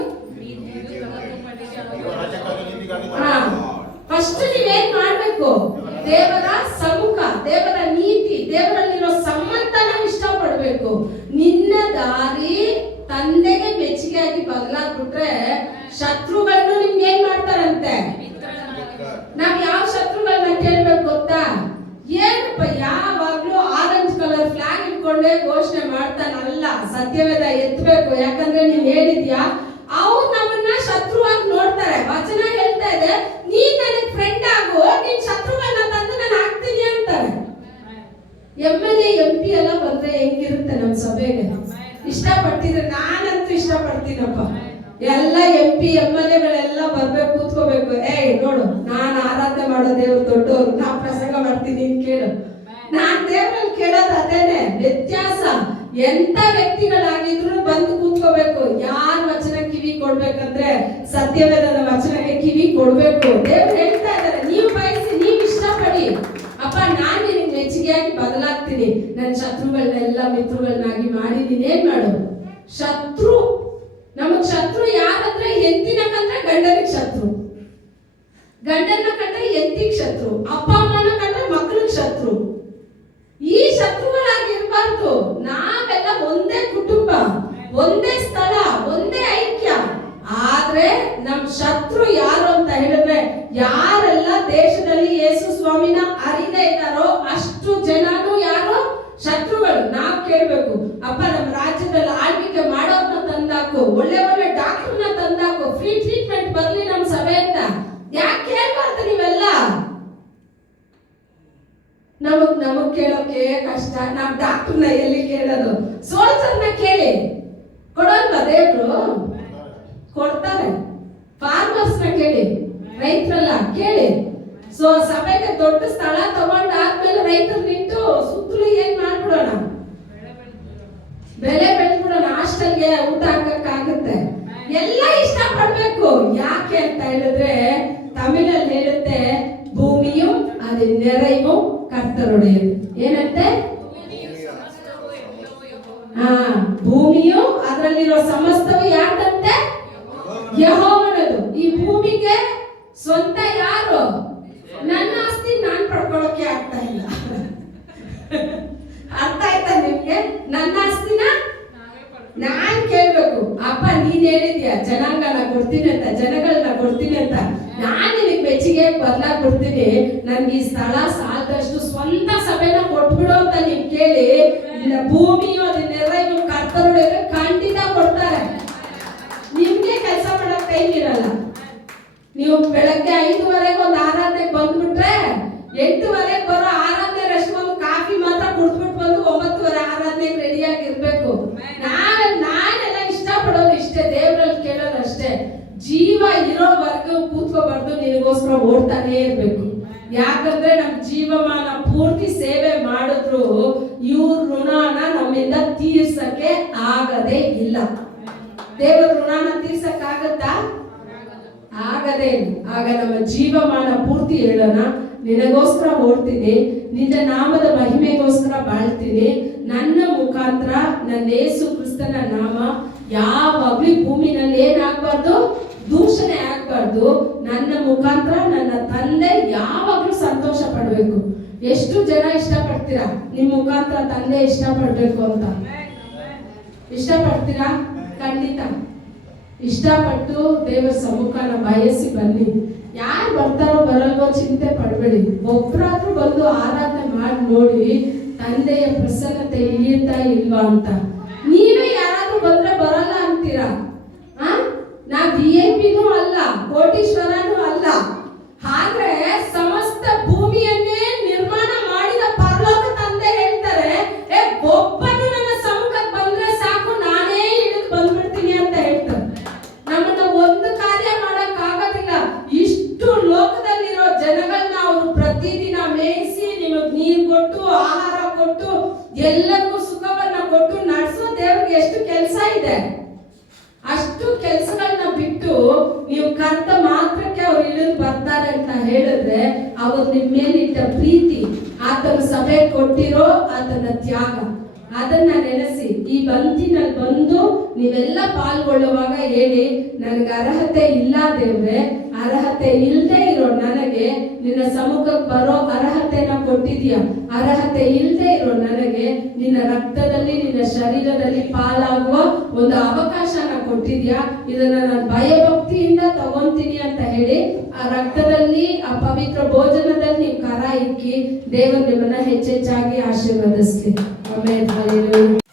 ಫಸ್ಟ್ ನೀವೇನ್ ಮಾಡ್ಬೇಕು? ದೇವರ ಸಮ್ಮುಖ, ದೇವರ ನೀತಿ, ದೇವರಲ್ಲಿರೋ ಸಂಬಂಧನ ಇಷ್ಟಪಡ್ಬೇಕು. ನಿನ್ನ ದಾರಿ ತಂದೆಗೆ ಮೆಚ್ಚುಗೆಯಾಗಿ ಬದಲಾಗ್ಬಿಟ್ರೆ ಶತ್ರುಗಳನ್ನು ನಿಮ್ಗೆ ಏನ್ ಮಾಡ್ತಾರಂತೆ? ನಾವ್ ಯಾವ ಶತ್ರುಗಳನ್ನ ಕೇಳ್ಬೇಕು ಗೊತ್ತಾ? ಏನಪ್ಪ ಯಾವಾಗ್ಲೂ ಆರೆಂಜ್ ಕಲರ್ ಫ್ಲಾಗ್ ಇಟ್ಕೊಂಡೆ ಘೋಷಣೆ ಮಾಡ್ತಾನಲ್ಲ, ಸತ್ಯವೇದ ಎತ್ತಬೇಕು. ಯಾಕಂದ್ರೆ ನೀನ್ ಹೇಳಿದ್ಯಾ, ಅವ್ರು ನಮ್ಮನ್ನ ಶತ್ರುವಾಗಿ ನೋಡ್ತಾರೆ. ವಚನ ಹೇಳ್ತಾ ಇದೆ, ನೀನ್ ನನಗ್ ಫ್ರೆಂಡ್ ಆಗು, ನಿನ್ ಶತ್ರುಗಳನ್ನ ತಂದು ನಾನು ಹಾಕ್ತೀನಿ ಅಂತಾರೆ. MLA MP ಎಲ್ಲ ಬಂದ್ರೆ ಹೆಂಗಿರುತ್ತೆ ನಮ್ ಸಭೆಗೆ? ಇಷ್ಟಪಟ್ಟಿದ್ರೆ, ನಾನಂತೂ ಇಷ್ಟಪಡ್ತೀನಪ್ಪ. ಎಲ್ಲ MP MLA ಗಳೆಲ್ಲ ಬರ್ಬೇಕು, ಕೂತ್ಕೋಬೇಕು. ನೋಡು, ನಾನು ಆರಾಧನೆ ಮಾಡೋ ದೇವ್ರು ದೊಡ್ಡವ್ರು, ನಾ ಪ್ರಸಂಗ ಮಾಡ್ತೀನಿ, ನೀನ್ ಕೇಳು. ನಾನ್ ದೇವ್ರಲ್ಲಿ ಕೇಳೋದು ಅದೇನೆ. ವ್ಯತ್ಯಾಸ ಎಂತ ವ್ಯಕ್ತಿಗಳಾಗಿದ್ರು ಬಂದು ಕೂತ್ಕೋಬೇಕು. ಯಾರ ವಚನ ಕಿವಿ ಕೊಡ್ಬೇಕಂದ್ರೆ ಸತ್ಯವೇದದ ವಚನಕ್ಕೆ ಕಿವಿ ಕೊಡ್ಬೇಕು. ದೇವ್ರು ಹೇಳ್ತಾ ಇದ್ದಾರೆ, ನೀವು ಬಯಸಿ, ನೀವು ಇಷ್ಟಪಡಿ, ಅಪ್ಪ ನಾನ್ ನಿನಗೆ ಮೆಚ್ಚುಗೆಯಾಗಿ ಬದಲಾಗ್ತೀನಿ, ನನ್ನ ಶತ್ರುಗಳನ್ನೆಲ್ಲ ಮಿತ್ರಗಳನ್ನಾಗಿ ಮಾಡಿ ನೀನೇನ್ ಮಾಡು. ಶತ್ರು, ನಮಗ್ ಶತ್ರು ಯಾರಂದ್ರೆ ಹೆಂಡತಿನ ಕಂಡ್ರೆ ಗಂಡನಿಗೆ ಶತ್ರು, ಗಂಡನ ಕಂಡ್ರೆ ಹೆಂಡತಿಗೆ ಶತ್ರು, ಅಪ್ಪ ಅಮ್ಮನ ಕಂಡ್ರೆ ಮಕ್ಕಳಿಗೆ ಶತ್ರು. ಈ ಶತ್ರುಗಳಾಗಿರ್ಬಾರ್ದು. ನಾವೆಲ್ಲ ಒಂದೇ ಕುಟುಂಬ, ಒಂದೇ ಸ್ಥಳ, ಒಂದೇ ಐಕ್ಯ. ಆದ್ರೆ ನಮ್ ಶತ್ರು ಯಾರು ಅಂತ ಹೇಳಿದ್ರೆ, ಯಾರೆಲ್ಲ ದೇಶದಲ್ಲಿ ಯೇಸು ಸ್ವಾಮಿನ ಅರಿದೇ ಇದ್ದಾರೋ ಅಷ್ಟು ಜನನು ಯಾರು ಶತ್ರುಗಳು. ನಾವ್ ಕೇಳ್ಬೇಕು, ಅಪ್ಪ ನಮ್ಮ ರಾಜ್ಯದಲ್ಲಿ ಆಳ್ವಿಕೆ ಮಾಡೋರ್ನ ತಂದಾಕು, ಒಳ್ಳೆ ಒಳ್ಳೆ ಡಾಕ್ಟರ್ನ ತಂದಾಕು, ಫ್ರೀ ಟ್ರೀಟ್ಮೆಂಟ್ ಬರ್ಲಿ ನಮ್ ಸಭೆಯಿಂದ. ಯಾಕೆ ಕೇಳ್ಬಾರ್ದು ನೀವೆಲ್ಲ? ನಮಗ್ ಕೇಳೋಕೆ ಕಷ್ಟ. ನಾವ್ ಡಾಕ್ಟರ್ನ ಎಲ್ಲಿ ಕೇಳೋದು? ಸೋಲ್ಜರ್ನ ಕೇಳಿ, ಕೊಡಲ್ವಾ ದೇವ್ರು? ಕೊಡ್ತಾರೆ. ಫಾರ್ಮರ್ಸ್ನ ಕೇಳಿ, ರೈತರಲ್ಲ ಕೇಳಿ. ಸೊ ಸಭೆಗೆ ದೊಡ್ಡ ಸ್ಥಳ ತಗೊಂಡಾದ್ಮೇಲೆ ರೈತರನ್ನಿಟ್ಟು ಸುತ್ತಲೂ ಏನ್ ಮಾಡ್ಬಿಡೋಣ? ಬೆಲೆ ಬೆಳೆದ್ಬಿಡೋಣ. ಹಾಸ್ಟೆಲ್ಗೆ ಊಟ ಹಾಕಕ್ಕಾಗುತ್ತೆ. ಎಲ್ಲ ಇಷ್ಟಪಡ್ಬೇಕು. ಯಾಕೆ ಅಂತ ಹೇಳಿದ್ರೆ ತಮಿಳಲ್ಲಿ ಹೇಳುತ್ತೆ, ಭೂಮಿಯು ಅದು ನೆರೆಯು ಕರ್ತರುಡೆಯದು. ಏನಂತೆ? ಭೂಮಿಯು ಅದರಲ್ಲಿರೋ ಸಮಸ್ತವು ಯಾರ್ದಂತೆ? ಯೆಹೋವನದು. ಈ ಭೂಮಿಗೆ ಸ್ವಂತ ಯಾರು? ನನ್ನ ಆಸ್ತಿ ನಾನ್ ಪಡ್ಕೊಳ್ಳೋಕೆ ಆಗ್ತಾ ಇಲ್ಲ. ಅರ್ಥ ಆಯ್ತಾ ನಿಮ್ಗೆ? ನನ್ನ ಆಸ್ತಿನ ನಾನ್ ಕೇಳ್ಬೇಕು. ಅಪ್ಪ ನೀನ್ ಹೇಳಿದ್ಯಾ ಜನಾಂಗನ ಕೊಡ್ತೀನಿ ಅಂತ, ಜನಗಳನ್ನ ಕೊಡ್ತೀನಿ ಅಂತ. ನಾನ್ ನಿನಗೆ ಮೆಚ್ಚುಗೆ ಬದಲಾಗ್ಬಿಡ್ತೀನಿ, ನನ್ಗೆ ಈ ಸ್ಥಳ ಸಾಲದಷ್ಟು ಸ್ವಂತ ಸಭೆನ ಕೊಟ್ಬಿಡು ಅಂತ ನೀವ್ ಕೇಳಿ, ಭೂಮಿಯು ಅದನ್ನೆಲ್ಲ ಕರ್ತರುಡೆ ಖಂಡಿತ ಕೊಡ್ತಾರೆ. ನಿಮ್ಗೆ ಕೆಲಸ ಮಾಡಕ್ ಟೈಮ್ ಇರಲ್ಲ. ನೀವು ಬೆಳಗ್ಗೆ 5:30 ಒಂದು ಆರಾಧನೆಗೆ ಬಂದ್ಬಿಟ್ರೆ 8:30 ಬರೋ ಆರಾಧನೆ ರಶ್ಮ ಒಂದು ಕಾಫಿ ಮಾತ್ರ ಕುಡ್ದ್ಬಿಟ್ಟು ಬಂದು 9:30 ಆರಾಧನೆಗೆ ರೆಡಿಯಾಗಿ ಇರ್ಬೇಕು. ನಾನೆಲ್ಲ ಇಷ್ಟಪಡೋದು ಇಷ್ಟೇ, ದೇವರಲ್ಲಿ ಕೇಳೋದು ಅಷ್ಟೇ. ಜೀವ ಇರೋವರೆಗೂ ಕೂತ್ಕೋಬಾರ್ದು, ನಿನಗೋಸ್ಕರ ಓಡ್ತಾನೆ ಇರ್ಬೇಕು. ಯಾಕಂದ್ರೆ ನಮ್ ಜೀವಮಾನ ಪೂರ್ತಿ ಸೇವೆ ಮಾಡಿದ್ರು ಇವ್ರ ಋಣನ ನಮ್ಮಿಂದ ತೀರ್ಸಕ್ಕೆ ಆಗದೇ ಇಲ್ಲ. ದೇವರ ಋಣನ ತೀರ್ಸಕ್ಕಾಗತ್ತಾ? ಆಗದೇ. ಆಗ ನಮ್ಮ ಜೀವಮಾನ ಪೂರ್ತಿ ಹೇಳೋಣ, ನಿನಗೋಸ್ಕರ ಓಡ್ತೀನಿ, ನಿನ್ನ ನಾಮದ ಮಹಿಮೆಗೋಸ್ಕರ ಬಾಳ್ತೀನಿ. ನನ್ನ ಮುಖಾಂತರ ನನ್ನ ಯೇಸು ಕ್ರಿಸ್ತನ ನಾಮ ಯಾವಾಗ್ಲೂ ಭೂಮಿನಲ್ಲಿ ಏನಾಗಬಾರ್ದು? ದೂಷಣೆ ಆಗ್ಬಾರ್ದು. ನನ್ನ ಮುಖಾಂತರ ನನ್ನ ತಂದೆ ಯಾವಾಗ್ಲೂ ಸಂತೋಷ ಪಡ್ಬೇಕು. ಎಷ್ಟು ಜನ ಇಷ್ಟಪಡ್ತೀರಾ ನಿಮ್ ಮುಖಾಂತರ ತಂದೆ ಇಷ್ಟಪಡ್ಬೇಕು ಅಂತ? ಇಷ್ಟಪಡ್ತೀರಾ? ಖಂಡಿತ ಇಷ್ಟಪಟ್ಟು ದೇವರ ಸಮ್ಮುಖನ ಬಯಸಿ ಬನ್ನಿ. ಯಾರು ಬರ್ತಾರೋ ಬರಲ್ವೋ ಚಿಂತೆ ಪಡ್ಬೇಡಿ. ಒಬ್ರಾದ್ರೂ ಬಂದು ಆರಾಧನೆ ಮಾಡಿ ನೋಡಿ ತಂದೆಯ ಪ್ರಸನ್ನತೆ ಇಳಿಯುತ್ತಾ ಇಲ್ವಾ ಅಂತ. ನೀವೇ ಯಾರಾದ್ರೂ ಬಂದ್ರೆ ಬರಲ್ಲ ಅಂತೀರಾ? ನಾ VIP ಅಲ್ಲ, ಕೋಟೀಶ್ವರನೂ ಅಲ್ಲ. ಆದ್ರೆ ಸಮಸ್ತ ಭೂಮಿಯನ್ನೇ ನಿಮ್ಗೆ ಎಷ್ಟು ಕೆಲಸ ಇದೆ, ಅಷ್ಟು ಕೆಲಸಗಳನ್ನ ಬಿಟ್ಟು ನೀವು ಕರ್ತ ಮಾತ್ರಕ್ಕೆ ಅವ್ರು ಇಳಿದು ಬರ್ತಾರೆ ಅಂತ ಹೇಳಿದ್ರೆ ಅವ್ರು ನಿಮ್ಮ ಮೇಲಿಟ್ಟ ಪ್ರೀತಿ, ಆತನ ಸಭೆ ಕೊಟ್ಟಿರೋ ಆತನ ತ್ಯಾಗ, ಅದನ್ನ ನೆನೆಸಿ ಈ ಬಂತಿನಲ್ಲಿ ಬಂದು ನೀವೆಲ್ಲ ಪಾಲ್ಗೊಳ್ಳುವಾಗ ಹೇಳಿ, ನನಗೆ ಅರ್ಹತೆ ಇಲ್ಲ ದೇವ್ರೆ, ಅರ್ಹತೆ ಇಲ್ಲದೆ ಇರೋ ನನಗೆ ನಿನ್ನ ಸಮ್ಮುಖಕ್ಕೆ ಬರೋ ಅರ್ಹತೆನ ಕೊಟ್ಟಿದ್ಯಾ, ಅರ್ಹತೆ ಇಲ್ಲದೆ ಇರೋ ನನಗೆ ನಿನ್ನ ರಕ್ತದಲ್ಲಿ ನಿನ್ನ ಶರೀರದಲ್ಲಿ ಪಾಲಾಗುವ ಒಂದು ಅವಕಾಶನ ಕೊಟ್ಟಿದ್ಯಾ, ಇದನ್ನ ನಾನು ಭಯಭಕ್ತಿಯಿಂದ ತಗೊಂತೀನಿ ಅಂತ ಹೇಳಿ ಆ ರಕ್ತದಲ್ಲಿ ಆ ಪವಿತ್ರ ಭೋಜನದಲ್ಲಿ ನೀವು ಕರ ಇಕ್ಕಿ ದೇವರು ನಿಮ್ಮನ್ನ ಹೆಚ್ಚೆಚ್ಚಾಗಿ ಆಶೀರ್ವದಿಸ್ಲಿ. ಆಮೇಲೆ